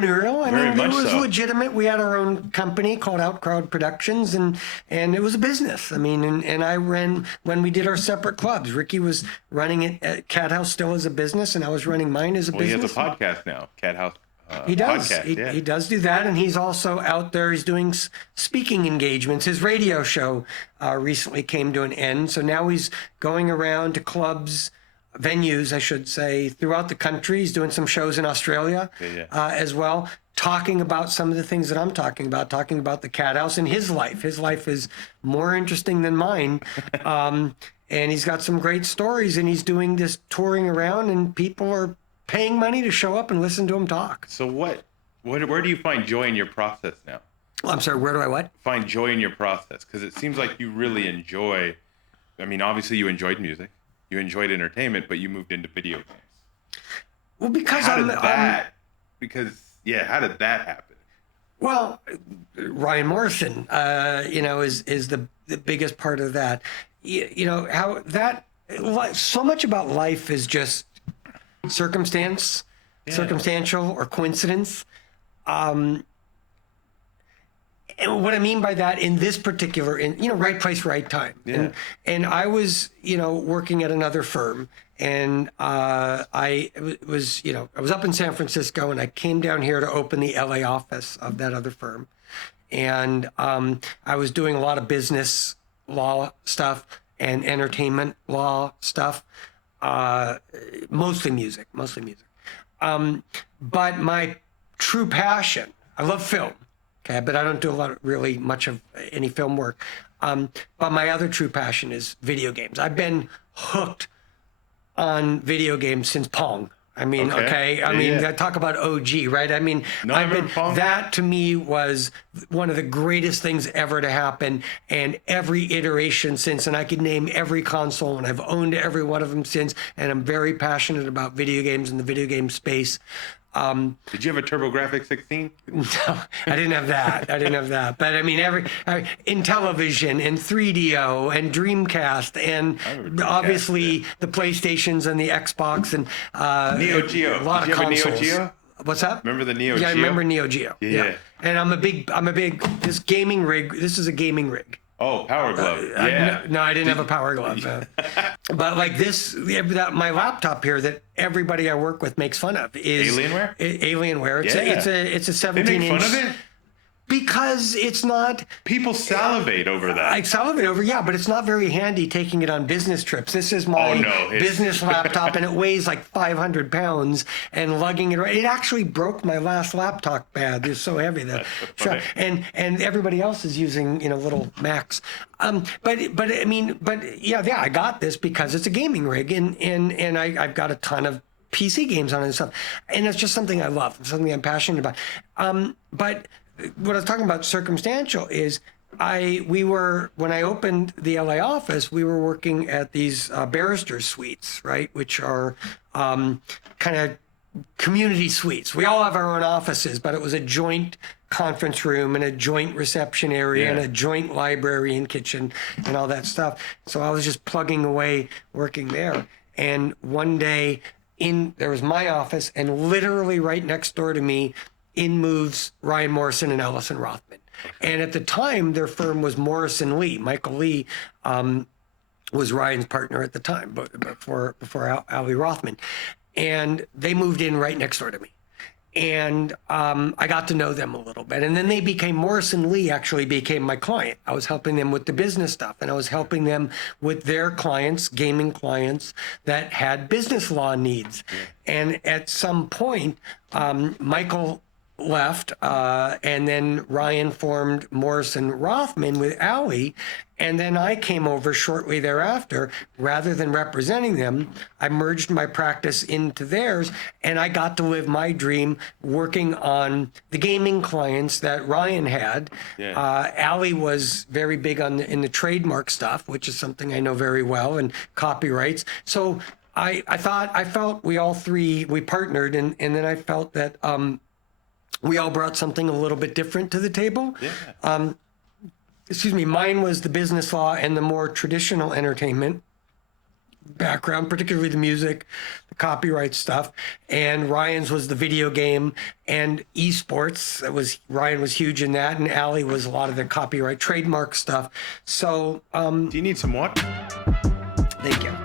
entrepreneurial. I Very mean, it much was so. legitimate. We had our own company called Outcrowd Productions, and it was a business. I mean, and I ran when we did our separate clubs. Ricky was running it at Cat House still as a business, and I was running mine as a Well, he business. has a podcast now, Cat House. He does. Podcast, He does do that, and he's also out there. He's doing speaking engagements. His radio show recently came to an end, so now he's going around to clubs, venues, I should say, throughout the country. He's doing some shows in Australia as well, talking about some of the things that I'm talking about the Cat House and his life. His life is more interesting than mine. And he's got some great stories, and he's doing this touring around, and people are paying money to show up and listen to him talk. So where do you find joy in your process now? I'm sorry, where do I what? Find joy in your process, because it seems like you really enjoy. I mean, obviously you enjoyed music, you enjoyed entertainment, but you moved into video games. Well, because how did that happen? Well, Ryan Morrison, is the biggest part of that. You know how that so much about life is just circumstantial or coincidence. And what I mean by that in this particular, right place, right time. Yeah. And I was, working at another firm, and I was up in San Francisco, and I came down here to open the LA office of that other firm. And I was doing a lot of business law stuff and entertainment law stuff, mostly music. But my true passion, I love film. Okay, but I don't do really much of any film work. But my other true passion is video games. I've been hooked on video games since Pong. I mean, talk about OG, right? I mean, that to me was one of the greatest things ever to happen, and every iteration since, and I could name every console, and I've owned every one of them since, and I'm very passionate about video games and the video game space. Did you have a TurboGrafx 16? No, I didn't have that. But I mean, in television and 3DO and Dreamcast and obviously the PlayStations and the Xbox and Neo Geo. A lot of consoles. Neo Geo? What's that? Remember the Neo Geo? Yeah, I remember Neo Geo. Yeah. And I'm a big this gaming rig. This is a gaming rig. Oh, Power Glove. Yeah. No, I didn't have a Power Glove. But like this, my laptop here that everybody I work with makes fun of is Alienware. Alienware. It's a 17-inch. They make fun of it? Because it's not... People salivate over that. I salivate over, but it's not very handy taking it on business trips. This is my business laptop, and it weighs like 500 pounds, and lugging it around. It actually broke my last laptop pad. It's so heavy that... And everybody else is using, little Macs. But I got this because it's a gaming rig, and I've got a ton of PC games on it and stuff. And it's just something I love. It's something I'm passionate about. But... what I was talking about circumstantial is when I opened the LA office, we were working at these barrister suites, right? Which are kind of community suites. We all have our own offices, but it was a joint conference room and a joint reception area and a joint library and kitchen and all that stuff. So I was just plugging away working there. And one day there was my office, and literally right next door to me, in moves Ryan Morrison and Allison Rothman. And at the time, their firm was Morrison Lee. Michael Lee was Ryan's partner at the time, but before Ali Rothman. And they moved in right next door to me. And I got to know them a little bit. And then Morrison Lee actually became my client. I was helping them with the business stuff, and I was helping them with their clients, gaming clients that had business law needs. Yeah. And at some point, Michael left, and then Ryan formed Morrison Rothman with Ali, and then I came over shortly thereafter. Rather than representing them, I merged my practice into theirs, and I got to live my dream working on the gaming clients that Ryan had. Yeah. Ali was very big in the trademark stuff, which is something I know very well, and copyrights. So I felt we partnered, and then I felt that we all brought something a little bit different to the table. Yeah. Mine was the business law and the more traditional entertainment. background, particularly the music, the copyright stuff. And Ryan's was the video game and esports. Ryan was huge in that, and Allie was a lot of the copyright trademark stuff. So do you need some water? thank you.